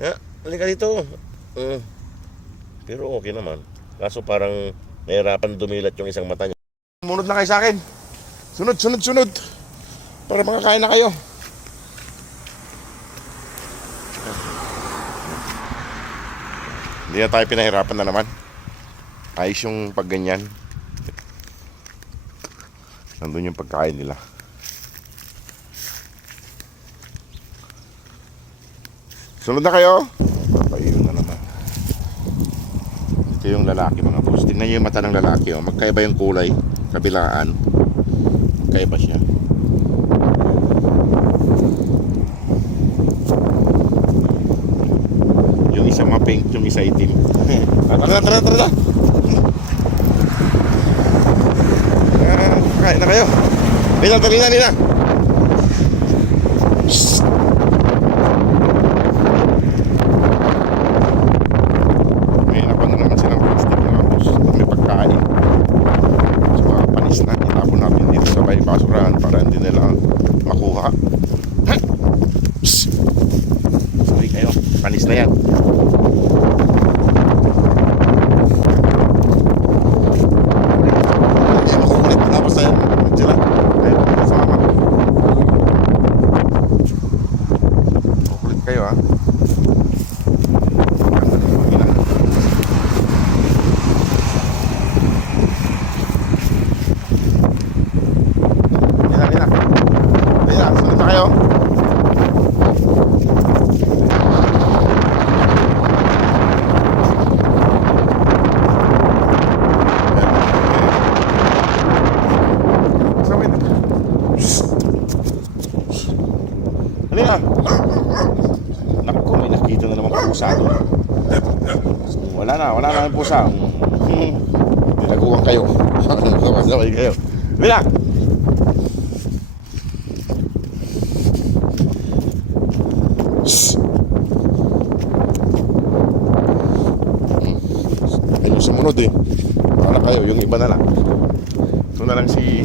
Halika dito. Pero okay naman. Kaso parang nahirapan dumilat yung isang mata niya. Munod na kayo sa akin. Sunod. Para makakain na kayo. Hindi na tayo pinahirapan na naman. Ayos yung pagganyan. Nandun yung pagkain nila. Sunod na kayo. Papayon na naman. Ito yung lalaki mga boss. Tingnan nyo yung mata ng lalaki. Oh. Magkaiba yung kulay. Kabilaan. Magkaiba siya. Yung isa ma-pink, yung isa itim. Tara. Kain na kayo. Dali na. Shhh. May nakuha na naman silang plastic mga boss. May pagkain. So panis na. Itapon natin dito sa may basurahan para hindi nila makuha. Shhh. Sorry kayo. Panis na yan. Naku, may nakita na naman pusa doon. Wala na yung pusa. Nilaguan kayo. Sabay kayo. Bila! Ayun sumunod eh. Wala na kayo, yung iba na lang. Ito na lang si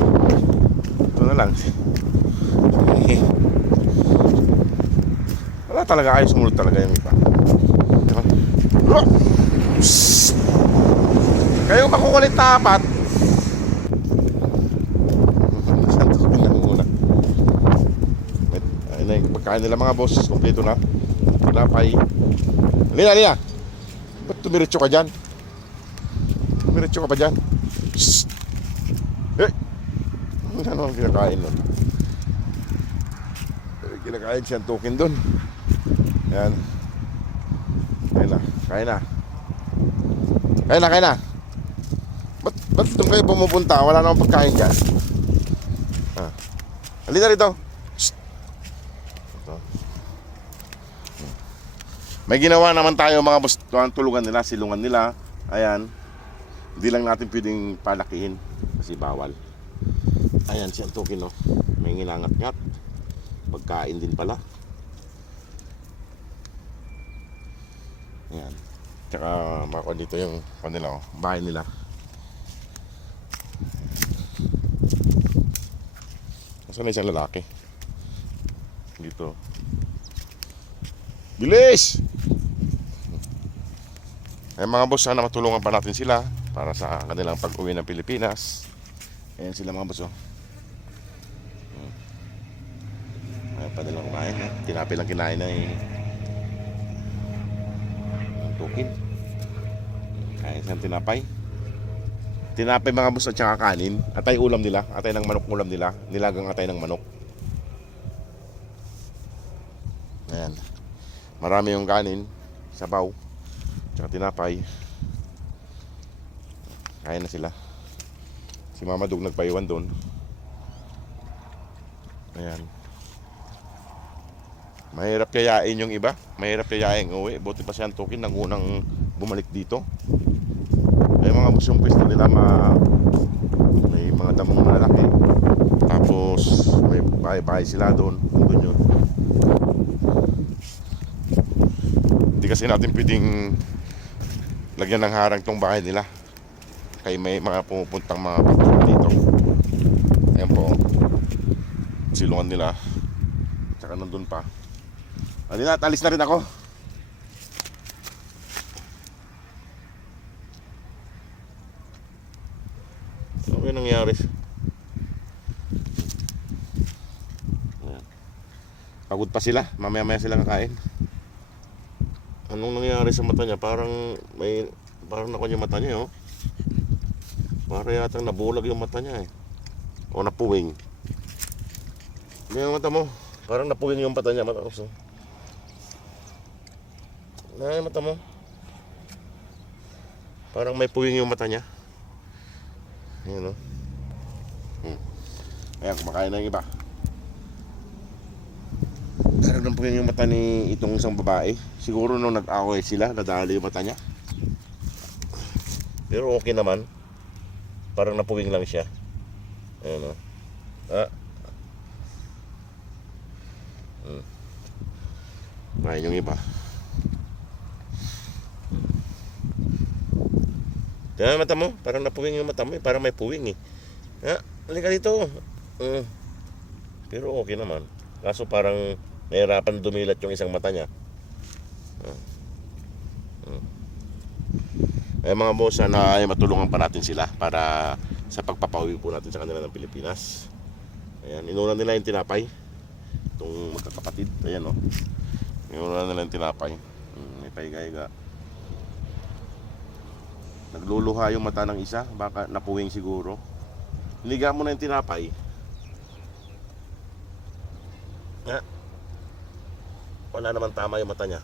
wala talaga kayo, sumunod talaga yung iba. Diba? Kayong makukulit na apat. Santukin lang muna. Ayun na yung pagkain nila mga boss. Kompleto na. Tinapay. Halina. Ba't tumiritso ka dyan? Tumiritso ka pa dyan? Shhh. Ano ang kinakain nun? Kinakain siyang token dun. Ayan. Kain na. Ba't doon kayo pumupunta? Wala namang pagkain dyan. Halina rito. May ginawa naman tayo mga boss. Tulugan nila, silungan nila. Ayan. Hindi lang natin pwedeng palakihin kasi bawal. Ayan siyang token, no? May nginangat-ngat. Pagkain din pala. Ayan. Tsaka makakuha dito yung kanila, bahay nila. Nasaan na isang lalaki? Dito. Bilis! Ay mga boss, sana matulungan pa natin sila para sa kanilang pag-uwi ng Pilipinas. Ayan sila mga boss, oh. Ayan pa nilang kumain, eh. Tinapay lang kinain na eh. Tukin. Kain siyang tinapay. Tinapay mga boss at saka kanin. Atay ulam nila. Atay ng manok ulam nila. Nilagang atay ng manok. Ayan. Marami yung kanin. Sabaw. Tsaka tinapay. Kain na sila. Si Mama Dug nagpaiwan doon. Ayan. Mahirap kayain yung iba. Mahirap kayain uwi. Buti pa siyang token nang unang bumalik dito. Ay mga boss, yung pwesto nila may mga damong malaki. Tapos may bahay sila doon. Doon yun. Hindi kasi natin pwedeng lagyan ng harang tong bahay nila. Kaya may mga pumupuntang mga patrol dito. Ayan po. Silungan nila. Tsaka nandun pa. Alina, alis na rin ako. nangyari? Ayan. Pagod pa sila, mamaya-maya sila kakain. Anong nangyari sa mata niya? Parang nakuha yung mata niya, oh. Para yata nabulag yung mata niya, eh. O napuwing. Hindi yung mata mo. Parang napuwing yung mata niya. So, yung mata mo. Parang may puwing yung mata niya. Ayan, oh. Ayan, kumakain na yung iba. Parang napuwing yung mata ni itong isang babae. Siguro nung nag-away sila, nadali yung mata niya. Pero okay naman. Parang napuwing lang siya. Ayan, oh. Kain yung iba. Tingnan mata mo, parang napuwing yung mata mo, parang may puwing, eh. Halika dito. Pero okay naman. Kaso parang nahirapan dumilat yung isang mata niya. Ay mga boss, sana ay matulungan pa natin sila para sa pagpapauwi po natin sa kanila ng Pilipinas. Ayan, inunan nila yung tinapay. Itong magkakapatid, ayan, oh. Inunan nila yung tinapay. May paiga-iga. Nagluluha yung mata ng isa, baka napuwing siguro. Liga mo na yung tinapay. Wala naman tama yung mata niya.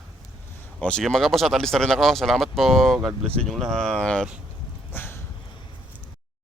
O sige mga boss, at alis na rin ako. Salamat po. God bless inyong lahat.